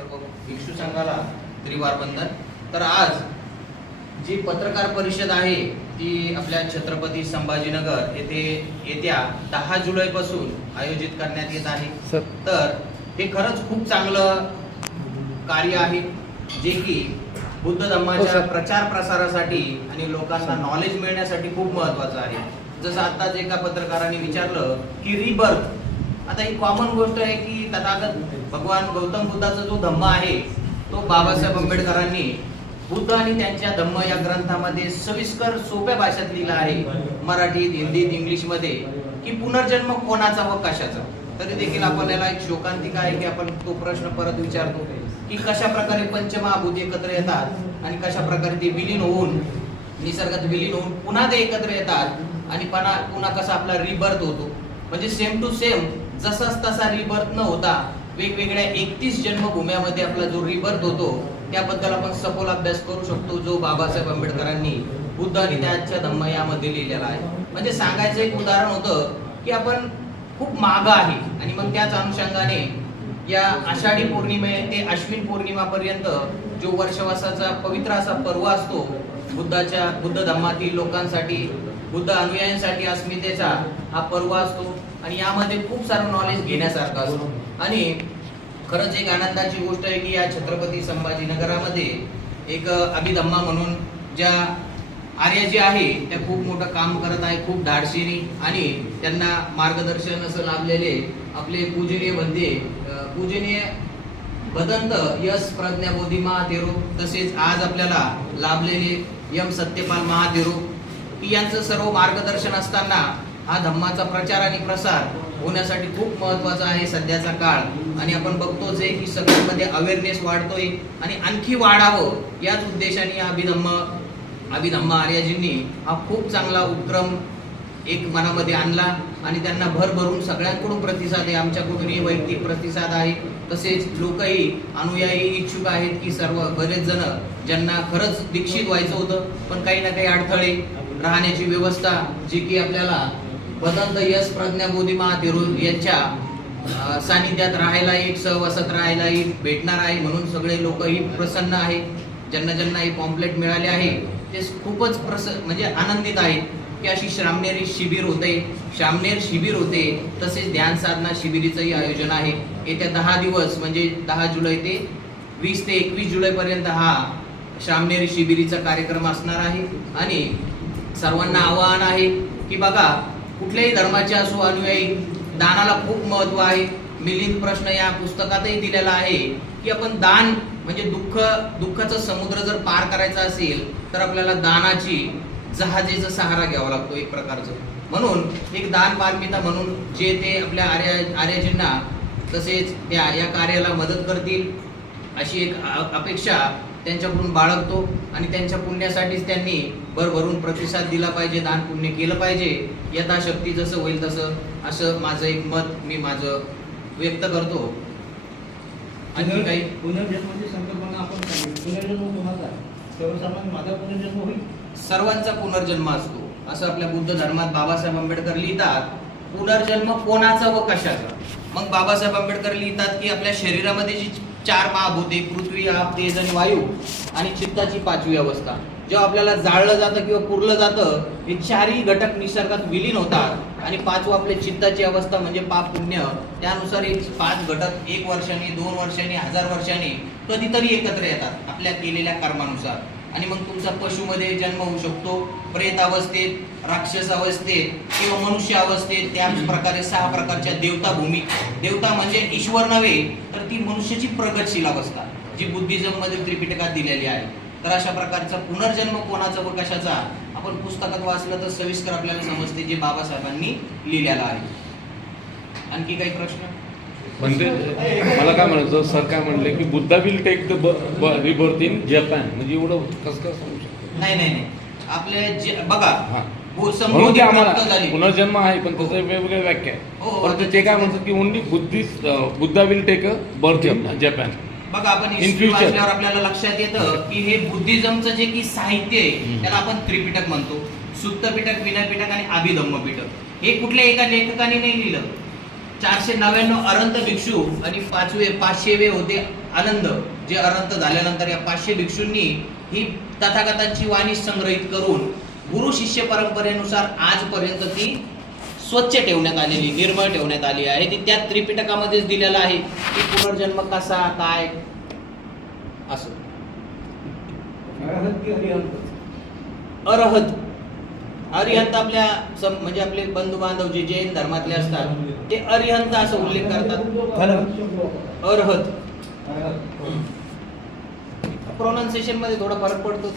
सर्व भिक्षू संघाला त्रिवार बंधन. तर आज जी पत्रकार परिषद आहे ती आपल्या छत्रपती संभाजीनगर येथे येत्या दहा जुलैपासून आयोजित करण्यात येत आहे. तर हे खरंच खूप चांगलं कार्य आहे जे की बुद्ध हो, धम्माच्या सर. प्रचार प्रसारासाठी आणि लोकांना नॉलेज मिळण्यासाठी खूप महत्वाचं आहे. जसं आताच एका पत्रकाराने विचारलं की रिबर्थ आता ही कॉमन गोष्ट आहे की तथागत भगवान गौतम बुद्धाचा जो धम्म आहे तो बाबासाहेब आंबेडकरांनी बुद्ध आणि त्यांच्या धम्म या ग्रंथामध्ये सविस्कर सोप्या भाषेत लिहिला आहे. मराठीत हिंदीत इंग्लिशमध्ये. की पुनर्जन्म कोणाचा व कशाचा? तरी देखील आपल्याला एक शोकांतिका आहे की आपण तो प्रश्न परत विचारतो की कशा प्रकारे पंचमहाभूत एकत्र येतात आणि कशा प्रकारे ते विलीन होऊन निसर्गात विलीन होऊन पुन्हा ते एकत्र येतात आणि पुन्हा पुन्हा कसा आपला रिबर्थ होतो. म्हणजे सेम टू सेम जसाच तसा रिबर्थ न होता वेगवेगळ्या एकतीस जन्मभूम्यामध्ये आपला जो रिबर्थ होतो त्याबद्दल आपण सखोल अभ्यास करू शकतो जो बाबासाहेब आंबेडकरांनी बुद्ध आणि त्याच्या धम्म यामध्ये लिहिलेला आहे. म्हणजे सांगायचं एक उदाहरण होतं की आपण खूप माग आहे. आणि मग त्याच अनुषंगाने या आषाढी पौर्णिमे ते अश्विन पौर्णिमापर्यंत जो वर्षवासाचा पवित्र असा पर्व असतो बुद्धाच्या बुद्ध धम्मातील लोकांसाठी बुद्ध अनुयायांसाठी अस्मितेचा हा पर्व असतो. आणि यामध्ये खूप सारं नॉलेज घेण्यासारखं असतो. आणि खरंच एक आनंदाची गोष्ट आहे की या छत्रपती संभाजीनगरामध्ये एक अभिधम्मा म्हणून ज्या आर्या जे आहे त्या खूप मोठं काम करत आहे खूप धाडशीनी आणि त्यांना मार्गदर्शन असं लाभलेले आपले पूजनीय बनते पूजनीय भदंत यश प्रज्ञा बोधी महाथेरो तसेच आज आपल्याला लाभलेले यम सत्यपाल महादेरो यांचं सर्व मार्गदर्शन असताना हा धम्माचा प्रचार आणि प्रसार होण्यासाठी खूप महत्त्वाचा आहे सध्याचा काळ. आणि आपण बघतोच आहे की सगळ्यांमध्ये अवेअरनेस वाढतोय आणि आणखी वाढावं याच उद्देशाने हा अभिधम्म अभिधम्म आर्याजींनी हा खूप चांगला उपक्रम एक मनामध्ये आणला आणि त्यांना भर भरून सगळ्यांकडून प्रतिसाद आहे. आमच्याकडूनही वैयक्तिक प्रतिसाद आहे. तसेच लोकही अनुयायी इच्छुक आहेत की सर्व बरेच जण ज्यांना खरंच दीक्षित व्हायचं होतं पण काही ना काही अडथळे राहण्याची व्यवस्था जी की आपल्याला वदंत यश प्रज्ञा बोधी महातेरू यांच्या सानिध्यात राहायला एक सहवासात राहायला एक भेटणार आहे म्हणून सगळे लोकही प्रसन्न आहे. ज्यांना ज्यांना हे पॉम्पलेट मिळाले आहे ते खूपच प्रस म्हणजे आनंदित आहेत की अशी श्रामनेरी शिबिर होते. श्रामनेर शिबिर होते तसेच ध्यान साधना शिबिरीचंही आयोजन आहे. येत्या दहा दिवस म्हणजे दहा जुलै ते वीस ते एकवीस जुलैपर्यंत हा श्रामनेरी शिबिरीचा कार्यक्रम असणार आहे. आणि सर्वांना आवाहन आहे की बघा कुठल्याही धर्माचे असो अनुयायी दानाला खूप महत्त्व आहे. मिलिंद प्रश्न या पुस्तकातही दिलेला आहे की आपण दान म्हणजे दुःख दुःखाचा समुद्र जर पार करायचा असेल तर आपल्याला दानाची जहाजेचा सहारा घ्यावा लागतो एक प्रकारचं. म्हणून एक दान पारमिता म्हणून जे ते आपल्या आर्या आर्याजींना तसेच त्या या कार्याला मदत करतील अशी एक अपेक्षा त्यांच्याकडून बाळगतो आणि त्यांच्या पुण्यासाठीच त्यांनी भरभरून प्रतिसाद दिला पाहिजे दान पुण्य केलं पाहिजे यथाशक्ती जसं होईल तसं असं माझं एक मत मी माझं व्यक्त करतो. आणखी काही? पुनर्जन्माची संकल्पना आपण पुनर्जन्म कोणाचा? सर्वसामान्य माझा पुनर्जन्म होईल? सर्वांचा पुनर्जन्म असतो. असं आपल्या बुद्ध धर्मात बाबासाहेब आंबेडकर लिहितात पुनर्जन्म कोणाचा व कशाचा? मग बाबासाहेब आंबेडकर लिहितात की आपल्या शरीरामध्ये जी चार महाभूते पृथ्वी आप तेज आणि वायू आणि चित्ताची पाचवी अवस्था. जेव्हा आपल्याला जाळलं जातं किंवा पुरलं जातं हे चारही घटक निसर्गात विलीन होतात. आणि पाचवं आपले चित्ताची अवस्था म्हणजे पाप पुण्य. त्यानुसार हे पाच घटक एक वर्षांनी दोन वर्षांनी हजार वर्षांनी कधीतरी एकत्र येतात आपल्या केलेल्या कर्मानुसार. आणि मग तुमचा पशुमध्ये जन्म होऊ शकतो प्रेत अवस्थेत राक्षस अवस्थेत किंवा मनुष्य अवस्थेत त्याच प्रकारे सहा प्रकारच्या देवता भूमी. देवता म्हणजे ईश्वर नव्हे तर ती मनुष्याची प्रगतशील अवस्था जी बुद्धिझममध्ये त्रिपिटकात दिलेली आहे. तर अशा प्रकारचा पुनर्जन्म कोणाचा व कशाचा आपण पुस्तकात वाचलं तर सविस्कर आपल्याला समजते जे बाबासाहेबांनी लिहिलेलं आहे. आणखी काही प्रश्न? म्हणजे मला काय म्हणायचं सर काय म्हणले की Buddha will take the rebirth in Japan म्हणजे एवढं कसं काय सांगू शकतो? नाही नाही नाही. आपले जे बघा हा. म्हणून प्राप्त आम्हाला झाली. पुनर्जन्म आहे पण त्याचं वेगवेगळ्या व्याख्या आहे हो, परंतु ते काय म्हणतात की only Buddhist Buddha will take a birth in Japan बघा आपण In हिस्ट्री future. वाचल्यावर आपल्याला लक्षात येतं की हे बुद्धिझमचं जे की साहित्य आहे हम्म. त्याला आपण त्रिपिटक म्हणतो. सुत्त पिटक विनय पिटक आणि अभिधम्म पिटक हे कुठल्या एका लेखकाने नाही लिहिलं. चारशे नव्याण्णव अरंत भिक्षू आणि पाचवे पाचशेवे होते आनंद. जे अरंत झाल्यानंतर या पाचशे भिक्षूंनी ही तथागतांची वाणी संग्रहित करून गुरु शिष्य परंपरेनुसार आजपर्यंत ती स्वच्छ ठेवण्यात आलेली निर्मळ ठेवण्यात आली आहे. ती त्या त्रिपिटकामध्येच दिलेलं आहे. की पुनर्जन्म कसा काय? असं. अरहत की अरिहंत? आपल्या म्हणजे आपले बंधू बांधव जे जैन धर्मातले असतात ते अरिहंत असं उल्लेख करतात. अरहत. प्रोनाऊन्सिएशनमध्ये थोडा फरक पडतो.